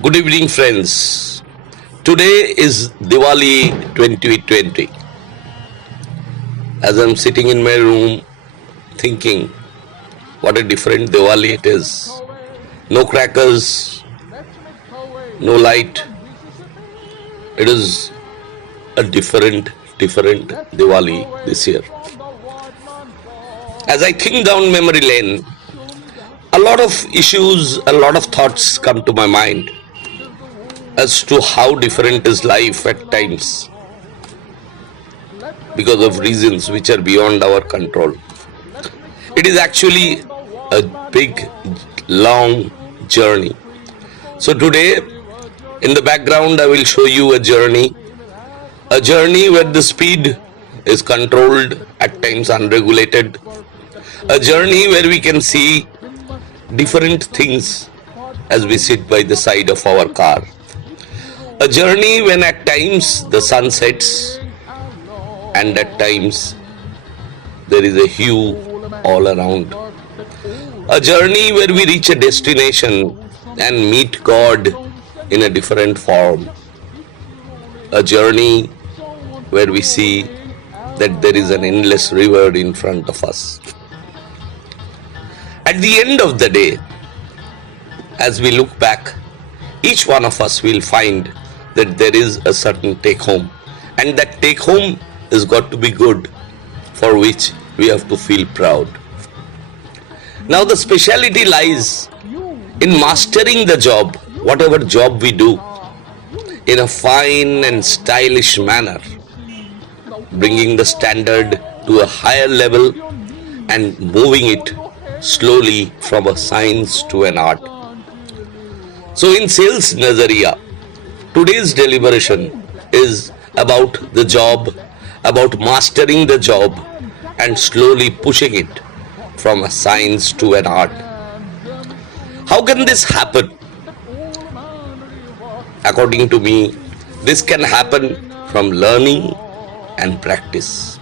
Good evening, friends. Today is Diwali 2020. As I'm sitting in my room thinking, what a different Diwali it is. No crackers, no light. It is a different Diwali this year. As I think down memory lane, a lot of issues, a lot of thoughts come to my mind as to how different is life at times because of reasons which are beyond our control. It is actually a big, long journey. So today, in the background, I will show you a journey where the speed is controlled, at times unregulated, a journey where we can see different things as we sit by the side of our car. A journey when at times the sun sets and at times there is a hue all around. A journey where we reach a destination and meet God in a different form. A journey where we see that there is an endless river in front of us. At the end of the day, as we look back, each one of us will find that there is a certain take home, and that take home has got to be good, for which we have to feel proud. Now the speciality lies in mastering the job, whatever job we do, in a fine and stylish manner, bringing the standard to a higher level and moving it slowly from a science to an art. So in Sales Nazariya, today's deliberation is about the job, about mastering the job and slowly pushing it from a science to an art. How can this happen? According to me, this can happen from learning and practice.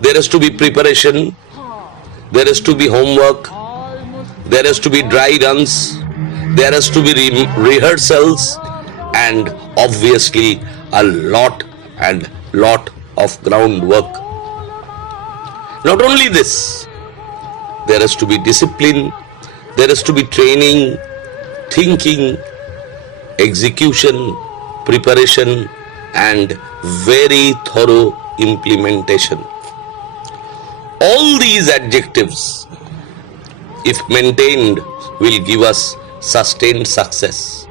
There has to be preparation, there has to be homework, there has to be dry runs, there has to be rehearsals, and obviously a lot of groundwork. Not only this, there has to be discipline, there has to be training, thinking, execution, preparation, and very thorough implementation. All these adjectives, if maintained, will give us sustained success,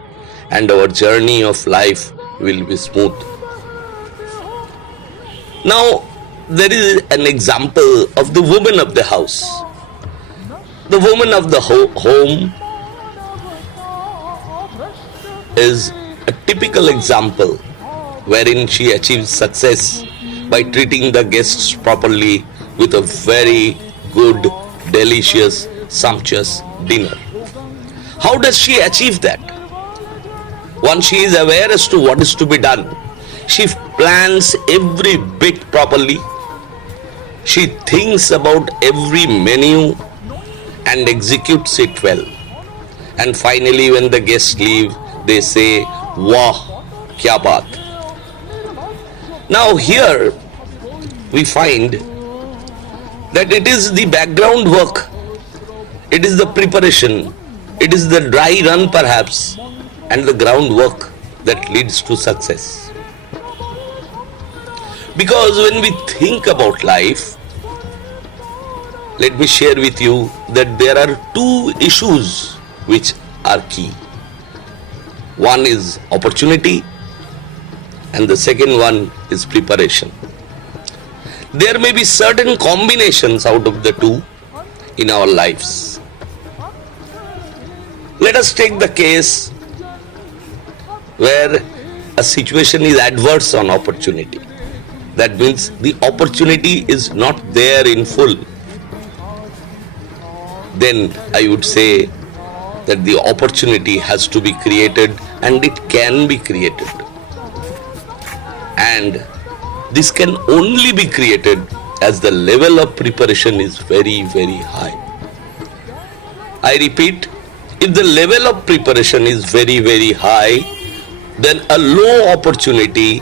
and our journey of life will be smooth. Now, there is an example of the woman of the house. The woman of the home is a typical example wherein she achieves success by treating the guests properly with a very good, delicious, sumptuous dinner. How does she achieve that? Once she is aware as to what is to be done, she plans every bit properly. She thinks about every menu and executes it well. And finally, when the guests leave, they say, "Wah, kya baat." Now here we find that it is the background work, it is the preparation, it is the dry run perhaps, and the groundwork that leads to success. Because when we think about life, let me share with you that there are two issues which are key. One is opportunity and the second one is preparation. There may be certain combinations out of the two in our lives. Let us take the case where a situation is adverse on opportunity. That means the opportunity is not there in full. Then I would say that the opportunity has to be created, and it can be created. And this can only be created as the level of preparation is very high. I repeat, If the level of preparation is very, very high, then a low opportunity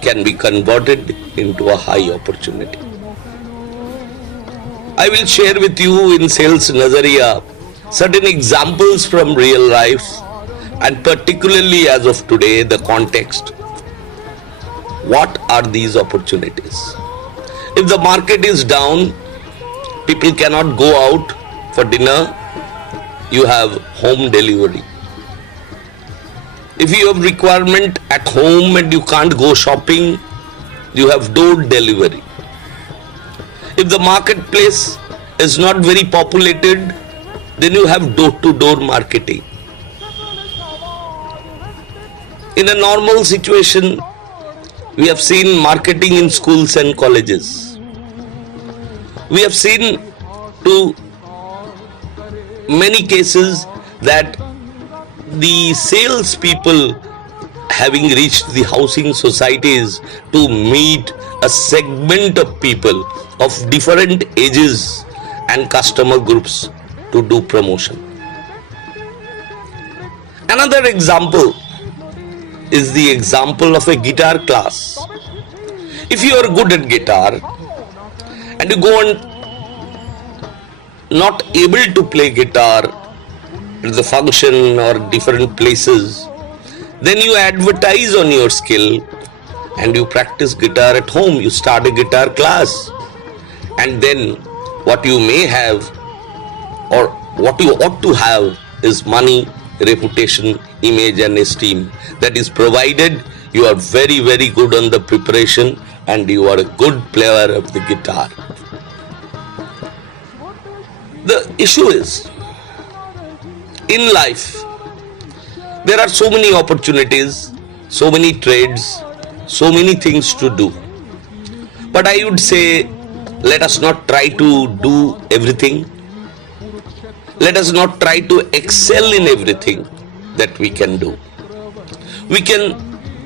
can be converted into a high opportunity. I will share with you in Sales Nazariya certain examples from real life, and particularly as of today, the context. What are these opportunities? If the market is down, people cannot go out for dinner, you have home delivery. If you have requirement at home and you can't go shopping, you have door delivery. If the marketplace is not very populated, then you have door-to-door marketing. In a normal situation, we have seen marketing in schools and colleges. We have seen to many cases that the sales people having reached the housing societies to meet a segment of people of different ages and customer groups to do promotion. Another example is the example of a guitar class. If you are good at guitar and you go and not able to play guitar at the function or different places, then you advertise on your skill and you practice guitar at home. You start a guitar class, and then what you may have or what you ought to have is money, reputation, image and esteem. That is provided you are very, very good on the preparation and you are a good player of the guitar. The issue is, in life, there are so many opportunities, so many trades, so many things to do. But I would say, let us not try to do everything. Let us not try to excel in everything that we can do. We can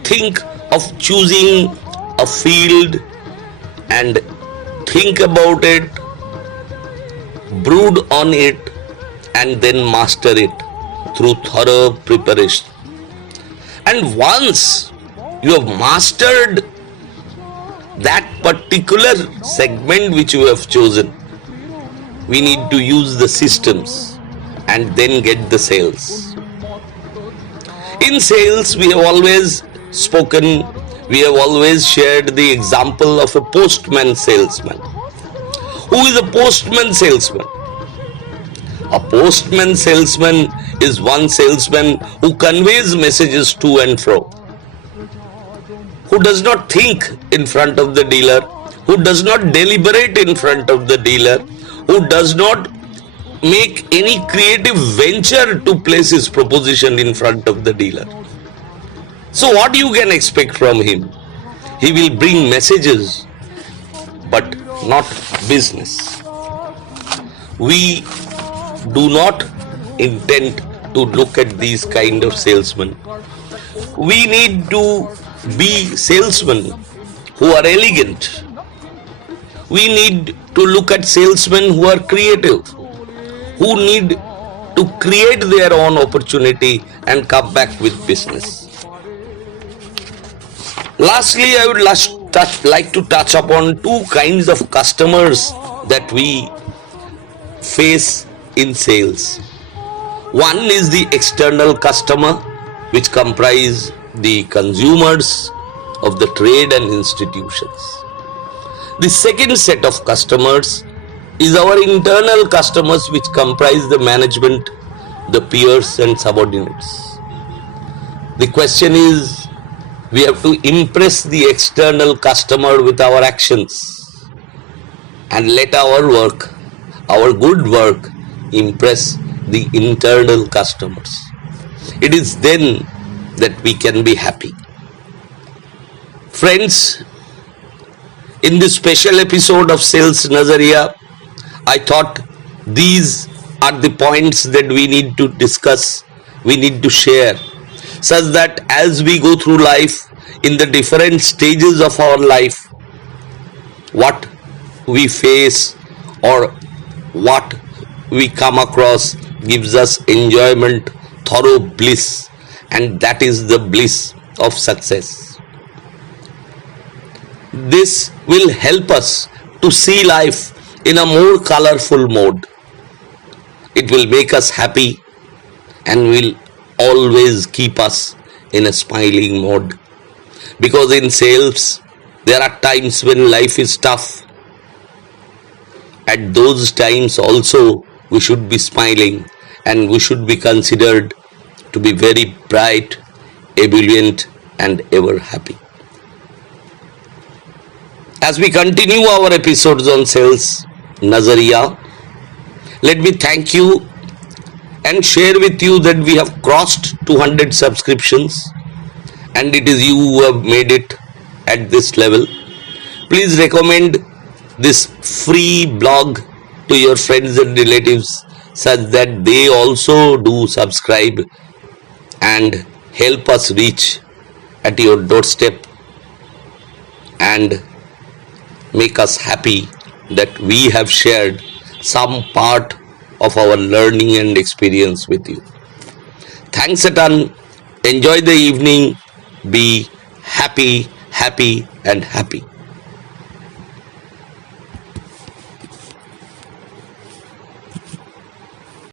think of choosing a field and think about it, brood on it, and then master it through thorough preparation. And once you have mastered that particular segment which you have chosen, we need to use the systems and then get the sales. In sales, we have always spoken, we have always shared the example of a postman salesman. Who is a postman salesman? A postman salesman is one salesman who conveys messages to and fro, who does not think in front of the dealer, who does not deliberate in front of the dealer, who does not make any creative venture to place his proposition in front of the dealer. So what you can expect from him? He will bring messages, but not business. We do not intend to look at these kind of salesmen. We need to be salesmen who are elegant. We need to look at salesmen who are creative, who need to create their own opportunity and come back with business. Lastly, I would like to touch upon two kinds of customers that we face in sales. One is the external customer, which comprise the consumers of the trade and institutions. The second set of customers is our internal customers, which comprise the management, the peers and subordinates. The question is, we have to impress the external customer with our actions and let our work, our good work, impress the internal customers. It is then that we can be happy. Friends, in this special episode of Sales Nazariya, I thought these are the points that we need to discuss, we need to share, such that as we go through life, in the different stages of our life, what we face or what we come across, gives us enjoyment, thorough bliss, and that is the bliss of success. This will help us to see life in a more colorful mode. It will make us happy and will always keep us in a smiling mode. Because in sales, there are times when life is tough. At those times also, we should be smiling and we should be considered to be very bright, ebullient, and ever happy. As we continue our episodes on sales Nazariya, let me thank you and share with you that we have crossed 200 subscriptions, and it is you who have made it at this level. Please recommend this free blog to your friends and relatives such that they also do subscribe and help us reach at your doorstep and make us happy that we have shared some part of our learning and experience with you. Thanks a ton. Enjoy the evening. Be happy, happy, and happy.